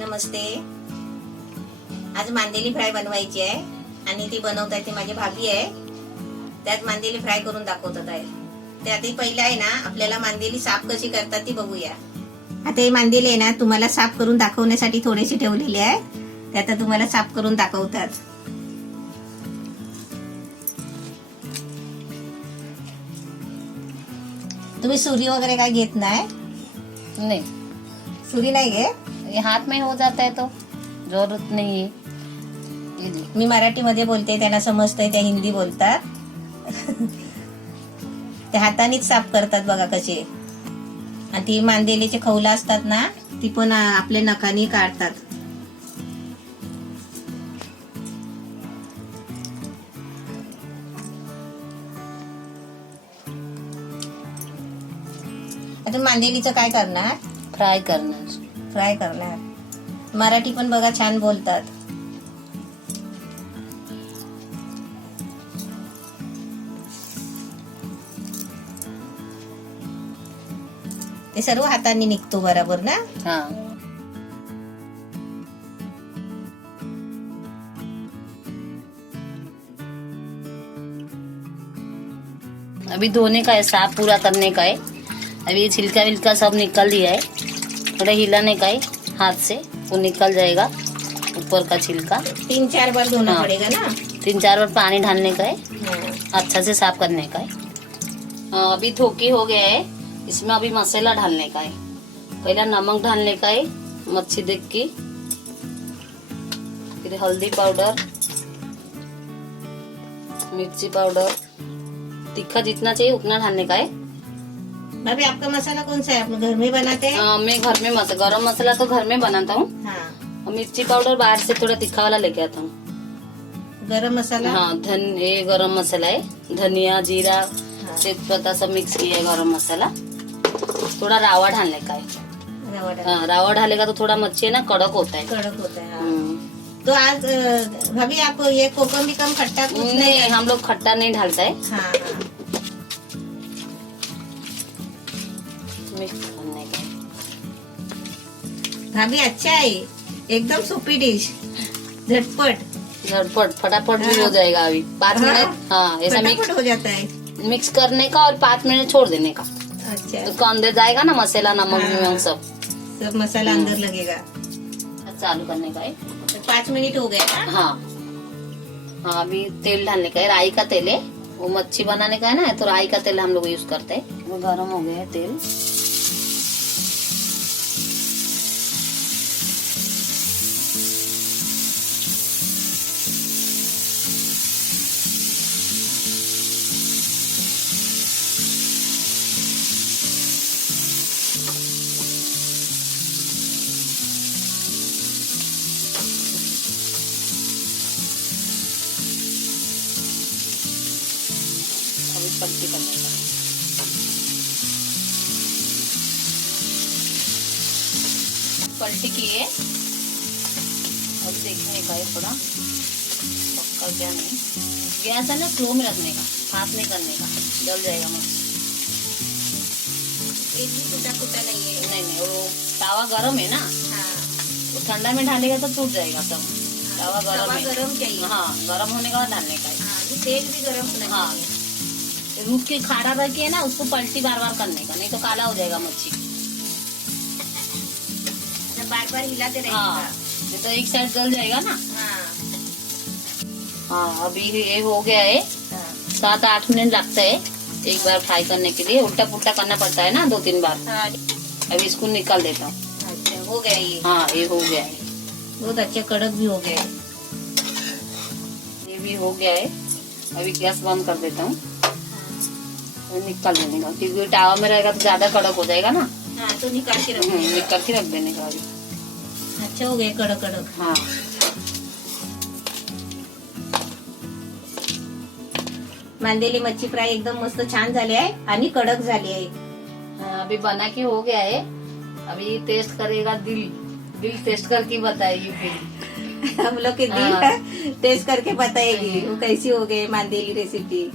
नमस्ते. आज मांदेली फ्राय बनवायची आहे आणि ती बनवताय ती माझी भाभी आहे. त्यात मांदेली फ्राय करून दाखवतात आहे. त्यातही पहिला आहे ना आपल्याला मांदेली साफ कशी करतात ती बघूया. आता ही मांदेली आहे ना तुम्हाला साफ करून दाखवण्यासाठी थोडीशी ठेवलेली आहे. ते आता तुम्हाला साफ करून दाखवतात. तुम्ही सुरी वगैरे काय घेत नाही? नहीं, सुरी नाही घेत? ये हाथ में हो जाता है तो जरूरत नहीं है. मी मराठीमध्ये बोलते, त्यांना समजतंय, त्या हिंदी बोलतात. ते हातानेच साफ करतात बघा कसे. आणि ती मांदेलीचे खवला असतात ना ती पण आपल्या नखाने काढतात. आता मांदेलीचं काय करणार? फ्राय करना. फ्राय करणार. मराठी पण बघा छान बोलतात. ते सर्व हातांनी निघतो बरोबर ना? हाँ. अभी धोने का है, साफ पूरा करने का है. अभी ये छिलका विलका सब निकल दिया है. थोड़ा हिलाने का है हाथ से, वो निकल जाएगा ऊपर का छिलका. 3-4 बार धोना हाँ. पड़ेगा ना? 3-4 बार पानी डालने का है, हाँ. अच्छा से साफ करने का है. अभी धोके हो गया है. इसमें अभी मसाला डालने का है. पहला नमक डालने का है मच्छी देख के, फिर हल्दी पाउडर, मिर्ची पाउडर, तीखा जितना चाहिए उतना डालने का है. भाभी आपका मसाला कौन सा है? आप घर में बनाते हैं? मैं घर में गरम मसाला तो घर में बनाता हूँ. हाँ. और मिर्ची पाउडर बाहर से थोड़ा तीखा वाला लेके आता हूँ. गरम मसाला? हाँ, ये गरम मसाला है. धनिया, जीरा, हाँ. तेजपत्ता सब मिक्स किया है गरम मसाला. थोड़ा रावा डालने का है. रवा डाल. हाँ, रावा डालेगा तो थोड़ा मच्छी है ना कड़क होता है. कड़क होता है. हाँ. हम्म. तो आज भाभी आप ये कोकम भी कम खट्टा कुछ नहीं, हम लोग खट्टा नहीं डालता है. हाँ हाँ. मिक्स करने का है. भाभी अच्छा है, एकदम सोपी डिश, झटपट. झटपट फटाफट भी हाँ. हो जाएगा. अभी 5 हाँ. मिनट. हाँ, ऐसा फटाफट हो जाता है. मिक्स करने का और 5 मिनट छोड़ देने का. अच्छा. उसका अंदर जाएगा ना मसाला, नमक हाँ. वमक सब. सब मसाला अंदर लगेगा. चालू करने का है. तो 5 मिनट हो गए ना? हाँ. हाँ, अभी तेल डालने का है. राई का तेल है, वो मच्छी बनाने का है ना, तो राई का तेल हम लोग यूज करते हैं. वो गरम हो गया है तेल. अभी पलटी करने का. पलटी किए. अब देखने का है थोड़ा पक्का क्या नहीं. गैस है ना स्लो में रखने का, हाथ नहीं करने का, जल जाएगा मच्छी. एक भी टूटा फूटा नहीं है. नहीं नहीं, वो तावा गरम है ना, हाँ. वो ठंडा में डालेगा तो टूट जाएगा सब. तावा गरम तवा है. गरम चाहिए. हाँ, गरम होने के बाद डालने का है. हाँ, ये तेल भी गरम होना हाँ. चाहिए. रुक के खारा रख के ना उसको पलटी बार बार करने का, नहीं तो काला हो जाएगा मच्छी. अच्छा, बार-बार हिलाते हाँ, रहेगा. नहीं तो एक साइड जल जाएगा ना. हाँ. हाँ, अभी ये हो गया है. हाँ. 7-8 मिनट लगता है एक बार फ्राई करने के लिए. उल्टा पुल्टा करना पड़ता है ना 2-3 बार. हाँ. अभी इसको निकाल देता हूँ. अच्छा, हो गया ये. हाँ, ये हो गया है. बहुत अच्छे कड़क भी हो गए. ये भी हो गया है. अभी गैस बंद कर देता हूँ. अभी निकाल देने का, क्योंकि टावा में रहेगा तो ज्यादा कड़क हो जाएगा ना. हाँ, तो निकाल के रख. निकाल के रख देने का अभी. अच्छा हो गए कड़क कड़क. हाँ. मांदेली मच्छी फ्राय एकदम मस्त छान झाली आहे आणि कडक झाली आहे. अभी बना के हो गया है. अभी टेस्ट करेगा दिल टेस्ट करके बताएगी फिर. हम लोग के हाँ. दिल टेस्ट करके बताएगी वो कैसी हो गई मांदेली रेसिपी.